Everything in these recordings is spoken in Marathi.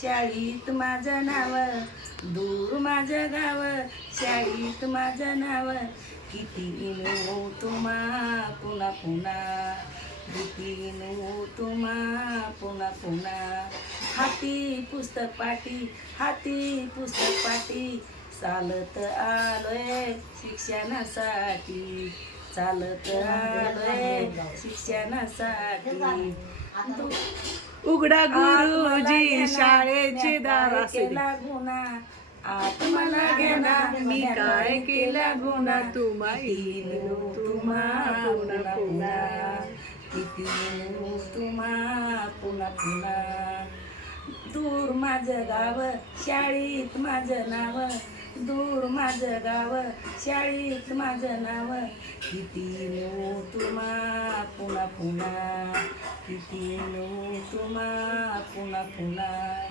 शाळेत माझं नाव, दूर माझं गाव, शाळेत माझं नाव, किती नो तुम्हा पुन्हा पुन्हा, किती नो तुम्हा पुन्हा पुन्हा. हाती पुस्तक पाटी, हाती पुस्तक पाटी, चालत आलोय शिक्षणासाठी, चालत आलोय शिक्षणासाठी. उघडा गुरुजी शाळेचे दार असे केला गुन्हा, आत मला घेणार मी काय केला गुन्हा तुम्हा तुम्हा पुन्हा पुन्हा, किती तुम्हा पुन्हा पुन्हा. दूर माझं गाव, शाळेत माझं नाव, दूर माझं गाव, शाळेत माझं नाव, किती नो तुम्हा पुन्हा पुन्हा, किती नो तुम्हा पुन्हा पुन्हा.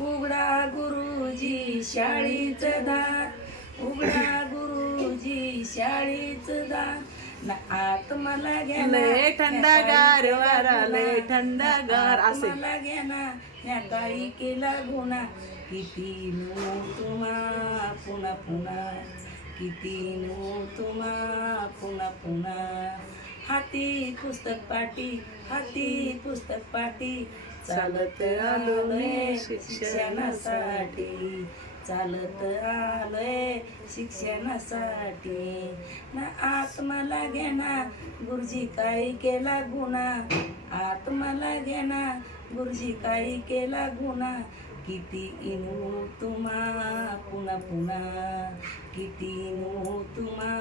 उघडा गुरुजी शाळेचं दार, उघडा गुरुजी शाळेचं दार, ना आत मला घ्या लय थंडगार वारा, लय थंडगार असे. मला घ्या ना, या काही केला गुन्हा, किती नो तुम्हा पुन्हा पुन्हा, किती नो तुम्हा पुन्हा पुन्हा. हाती पुस्तक पाटी, हाती पुस्तक पाटी, चालत आलोय शिक्षणासाठी, चालत आलोय शिक्षणासाठी. ना आत मला घेना गुरुजी काही केला गुन्हा, आत मला घेना गुरुजी काही केला गुन्हा, किती इनू तुम्हा पुन्हा पुन्हा, किती इनू तुम्हा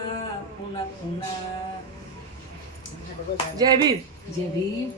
पुन्हा पुन्हा. जय भीम. जय भीम.